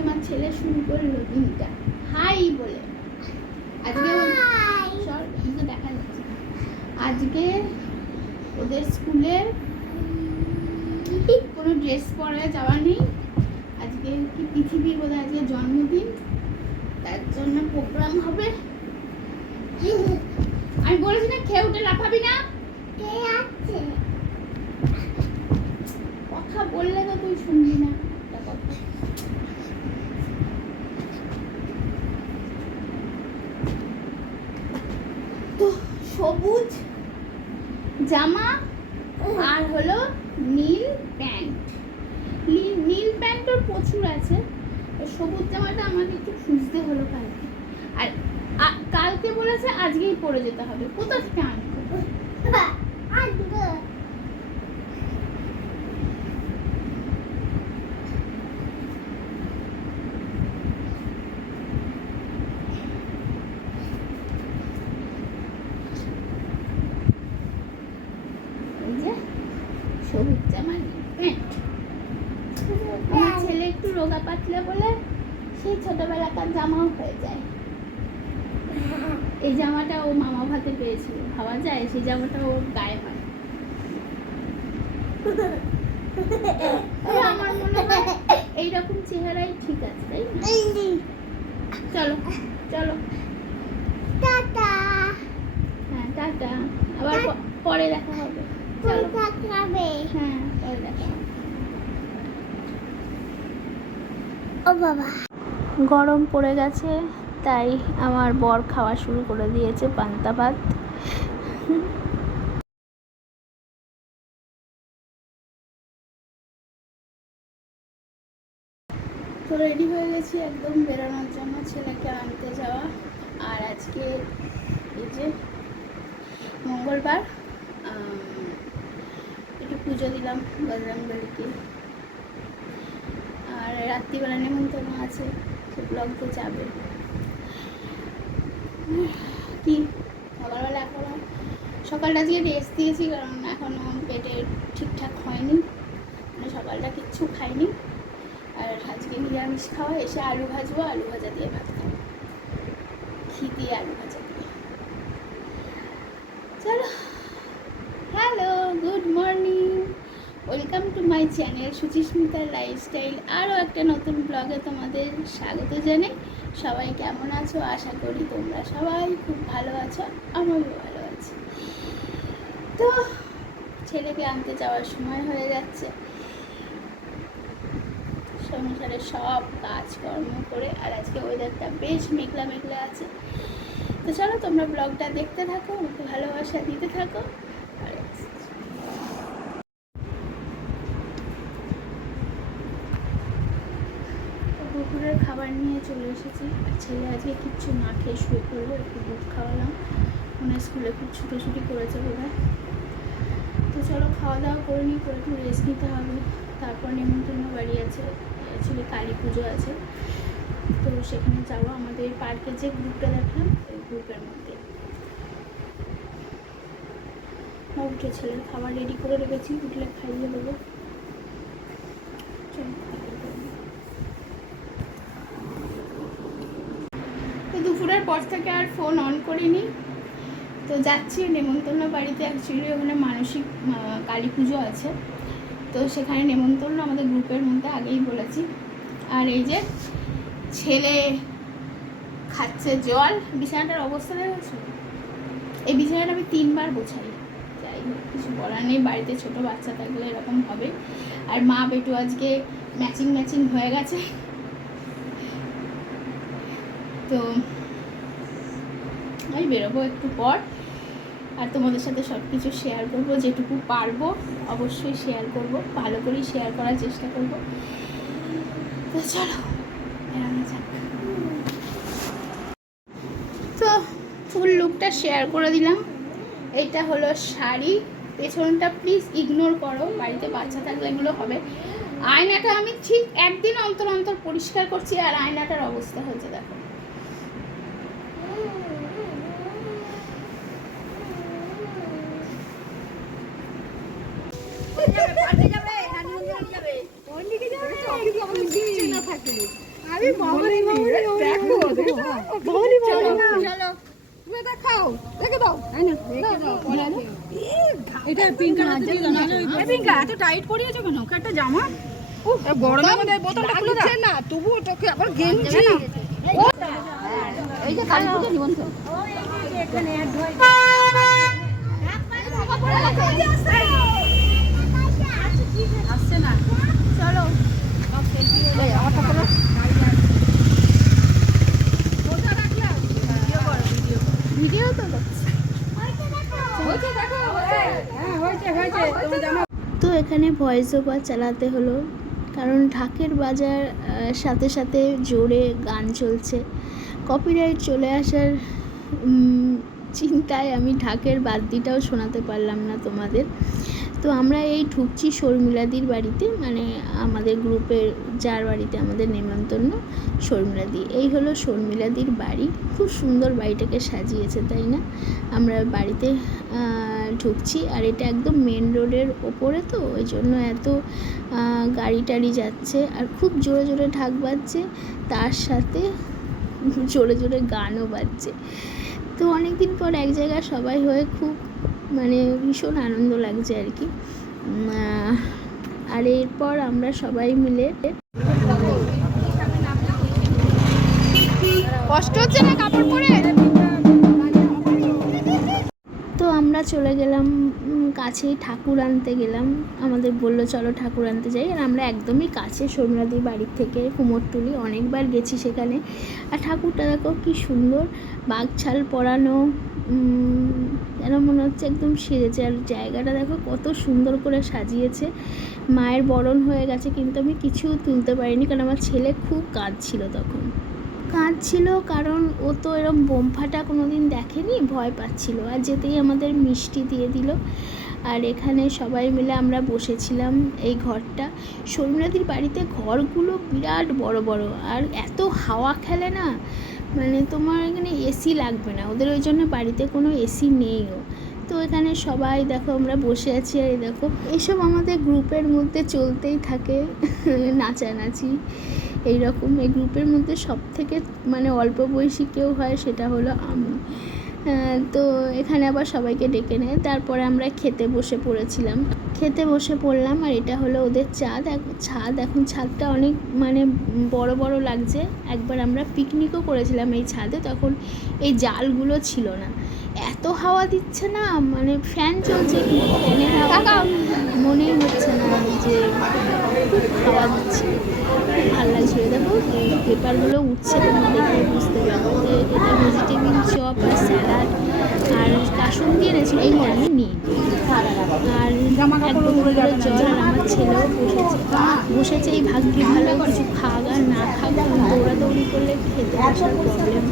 আমার ছেলে শুরু করলো দিনটা হাই বলে। আজকে দেখা যাচ্ছে আজকে ওদের স্কুলে কোনো ড্রেস পরে যাওয়া নেই। আজকে কি পৃথিবীর বোধহয় আজকে জন্মদিন, তার জন্য প্রোগ্রাম হবে। আমি বলেছি না খেয়ে উঠে লাফাবি না। কথা বললে তো তুই শুনবি না। তো সবুজ জামা আর হলো নীল প্যান্ট। নীল প্যান্ট ওর প্রচুর আছে, সবুজ জামাটা আমাকে একটু খুঁজতে হলো কালকে। আর কালকে বলেছে আজকেই পরে যেতে হবে। কোথা থেকে আনবো? সবুজ জামা প্যান্ট। আমার ছেলে একটু রোগা পাতলা বলে সেই ছোটবেলাকার জামাও হয়ে যায়। এই জামাটা ও মামা ভাতে পেয়েছিল, ভাবা যায় সেই জামাটা ওর গায়ে হয়। আমার মনে হয় এইরকম চেহারাই ঠিক আছে, তাই না? চলো চলো টাটা। হ্যাঁ টাটা, আবার পরে দেখা হবে। চলো হ্যাঁ পরে দেখা হবে। ও বাবা, গরম পড়ে গেছে তাই আমার বর খাওয়া শুরু করে দিয়েছে পান্তা ভাত। তো রেডি হয়ে গেছি একদম বেরোনোর জন্য, ছেলেকে আনতে যাওয়া। আর আজকে এই যে মঙ্গলবার, একটু পুজো দিলাম বজরংবলীকে। আর রাত্রিবেলা নেমন্তন্ন আছে, সে ব্লগতে যাবে। কি সকালবেলা এখনো সকালটা আজকে রেস্ট দিয়েছি, কারণ এখনো পেটে ঠিকঠাক হয়নি, মানে সকালটা কিচ্ছু খাইনি। আর আজকে নিরামিষ খাওয়া, এসে আলু ভাজবো, আলু ভাজা দিয়ে ভাত খাবো, ঘি দিয়ে আলু ভাজা দিয়ে। চলো, hello, good morning, welcome to my channel সুচিস্মিতার লাইফস্টাইল। আরও একটা নতুন ব্লগে তোমাদের স্বাগত জানাই। সবাই কেমন আছো? আশা করি তোমরা সবাই খুব ভালো আছো, আমিও ভালো আছি। তো ছেলেকে আনতে যাওয়ার সময় হয়ে যাচ্ছে, সংসারে সব কাজকর্ম করে। আর আজকে ওয়েদারটা বেশ মেঘলা মেঘলা আছে। তো চলো তোমরা ব্লগটা দেখতে থাকো, আমাকে ভালোবাসা দিতে থাকো। দুপুরের খাবার নিয়ে চলে এসেছি। আর ছেলে আজকে কিচ্ছু না খেয়ে শুয়ে পড়বো, একটু দুধ খাওয়ালাম, মনে স্কুলে খুব ছুটোছুটি করেছে বোধহয়। তো চলো খাওয়া দাওয়া করে নিই, করে একটু রেস্ট নিতে হবে। তারপর নেমন্তন্ন বাড়ি আছে, ছেলে কালী পুজো আছে, তো সেখানে যাবো। আমাদের পার্কে যে গ্রুপটা দেখলাম ওই গ্রুপের মধ্যে। উঠে ছেলের খাবার রেডি করে রেখেছি, উঠলে খাইয়ে দেবো। তো দুপুরের পর থেকে আর ফোন অন করিনি। তো যাচ্ছি নেমন্তন্ন বাড়িতে। অ্যাকচুয়ালি ওখানে মানসিক কালী পুজো আছে, তো সেখানে নেমন্তন্ন আমাদের গ্রুপের মধ্যে, আগেই বলেছি। আর এই যে ছেলে খাচ্ছে জল। বিছানাটার অবস্থা দেখেছো? এই বিছানাটা আমি 3 বার গোছাই। যাই হোক, কিছু বলার নেই, বাড়িতে ছোট বাচ্চা থাকলে এরকম হবে। আর মা বেটু আজকে ম্যাচিং হয়ে গেছে। তো আমি বেরোবো একটু পর, আর তোমাদের সাথে সব কিছু শেয়ার করবো, যেটুকু পারবো অবশ্যই শেয়ার করবো, ভালো করেই শেয়ার করার চেষ্টা করবো। তো চলো বেরোনো যাক। তো ফুল লুকটা শেয়ার করে দিলাম। এইটা হলো শাড়ি, পেছনটা প্লিজ ইগনোর করো, বাড়িতে বাচ্চা থাকলে এগুলো হবে। আয়নাটা আমি ঠিক একদিন অন্তর অন্তর পরিষ্কার করছি, আর আয়নাটার অবস্থা হয়েছে দেখো। চলো তুমি দেখাও, রেখে দাও। এটা পিঙ্কা হাতে দিয়ে দাও, এই পিঙ্কা এত টাইট করিয়েছো কেন? একটা জামা গরমের মধ্যে বোতলটা খুলে দাও না, তবু ওটাকে আবার গেঞ্জি। এই যে কালী পুজো নিমন্ত্রণ এখানে আসছে না, চলো আমারটা করো। ভিডিও তো তো এখানে ভয়েস ওভার চালাতে হলো, কারণ ঢাকের বাজার সাথে সাথে জোরে গান চলছে। কপিরাইট চলে আসার চিন্তায় আমি ঢাকের বাদ্যিটাও শোনাতে পারলাম না তোমাদের। তো আমরা এই ঢুকছি শর্মিলাদির বাড়িতে, মানে আমাদের গ্রুপের যার বাড়িতে আমাদের নেমন্তন্ন, শর্মিলাদি। এই হলো শর্মিলাদির বাড়ি। খুব সুন্দর বাড়িটাকে সাজিয়েছে, তাই না? আমরা বাড়িতে ঢুকছি, আর এটা একদম মেন রোডের ওপরে, তো ওই জন্য এত গাড়ি টাড়ি যাচ্ছে, আর খুব জোরে জোরে ঢাক বাজছে, তার সাথে জোরে জোরে গানও বাজছে। তো অনেক দিন পর এক জায়গায় সবাই হয়ে খুব মানে ভীষণ আনন্দ লাগছে আর কি। আর এরপর আমরা সবাই মিলে, কষ্ট হচ্ছে না কাপড় পরে, তো আমরা চলে গেলাম কাছেই ঠাকুর আনতে গেলাম। আমাদের বললো চলো ঠাকুর আনতে যাই, আর আমরা একদমই কাছে শর্মিলাদির বাড়ির থেকে কুমোরটুলি, অনেকবার গেছি সেখানে। আর ঠাকুরটা দেখো কি সুন্দর, বাঘছাল পরানো, যেন মনে হচ্ছে একদম সেজেছে। আর জায়গাটা দেখো কত সুন্দর করে সাজিয়েছে। মায়ের বরণ হয়ে গেছে, কিন্তু আমি কিছু তুলতে পারিনি, কারণ আমার ছেলে খুব কাঁদছিল তখন। কাঁদছিল কারণ ও তো এরকম বোম ফাটা কোনো দিন দেখেনি, ভয় পাচ্ছিল। আর যেতেই আমাদের মিষ্টি দিয়ে দিল। আর এখানে সবাই মিলে আমরা বসেছিলাম। এই ঘরটা, শর্মিলাদির বাড়িতে ঘরগুলো বিরাট বড় বড়, আর এত হাওয়া খেলে না, মানে তোমার এখানে এসি লাগবে না ওদের, ওই জন্য বাড়িতে কোনো এসি নেইও। তো এখানে সবাই দেখো আমরা বসে আছি, আর দেখো এসব আমাদের গ্রুপের মধ্যে চলতেই থাকে, নাচানাচি এইরকম। এই গ্রুপের মধ্যে সব থেকে মানে অল্প বয়সী কেউ হয়, সেটা হলো আমি। তো এখানে আবার সবাইকে ডেকে নেয়। তারপরে আমরা খেতে বসে পড়লাম। আর এটা হলো ওদের ছাদ। এখন ছাদটা অনেক মানে বড় বড় লাগছে। একবার আমরা পিকনিকও করেছিলাম এই ছাদে, তখন এই জালগুলো ছিল না। এত হাওয়া দিচ্ছে না, মানে ফ্যান চলছে কিন্তু ফ্যানের হাওয়া মনেই হচ্ছে না যে খুব হাওয়া দিচ্ছে। খুব ভালো লাগছিল। দেখো পেপারগুলো উঠছে, তোমরা দেখে বুঝতে পারবো যে এটা ভেজিটেবিল চপ আর স্যালাড আর কাসুন দিয়ে এনেছিল, এই আমি নিই। আর একদম জল, আর আমার ছেলেও বসেছে এই ভাগ্যে ভালো, কিছু খাক আর না খাক, দৌড়াদৌড়ি করলে খেতে আসার প্রবলেম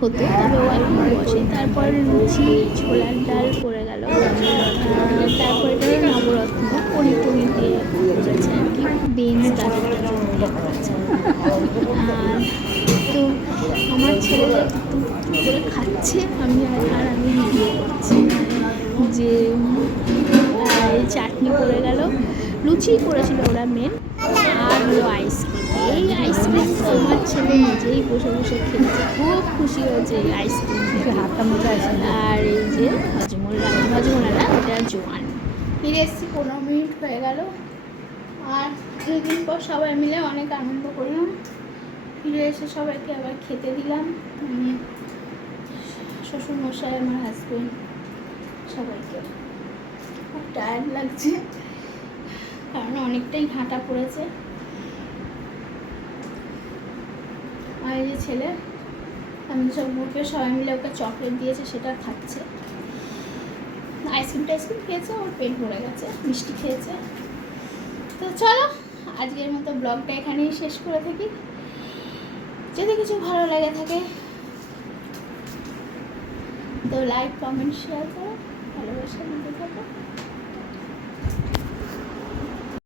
হতো, তবে ও এখন বসে। তারপর লুচি, ছোলার ডাল পড়ে গেল। তারপরে এটা নবরত্ন পনির টনির দিয়ে করেছে আর কি, বিনস গাজর দিয়ে করেছে। তো আমার ছেলে করে খাচ্ছে, আমি ভিডিও করছি। যে চাটনি পড়ে গেল, লুচি করেছিল ওরা মেন, আর হলো আইসক্রিম। এই আইসক্রিম তো আমার ছেলে নিজেই বসে বসে খেয়েছে, খুব খুশি হয়েছে এই আইসক্রিম। আর এই যে হজমোলা ওটা জোয়ান। ফিরে এসেছি, 15 মিনিট হয়ে গেল। আর দুদিন পর সবাই মিলে অনেক আনন্দ করলাম। ফিরে এসে সবাইকে আবার খেতে দিলাম, শ্বশুরমশাই, আমার হাজবেন্ড, সবাইকে। খুব টায়ার্ড লাগছে, কারণ অনেকটাই ঘাঁটা পড়েছে। আর এই যে ছেলে, আমি সব গ্রুপে সবাই মিলে ওকে চকলেট দিয়েছে, সেটা খাচ্ছে। আইসক্রিম খেয়েছে, ওর পেট ভরে গেছে, মিষ্টি খেয়েছে। তো চলো আজকের মতো ব্লগটা এখানেই শেষ করে থাকি। যদি কিছু ভালো লাগে থাকে তো লাইক, কমেন্ট, শেয়ার করো, ভালোবাসা দিতে থাকো।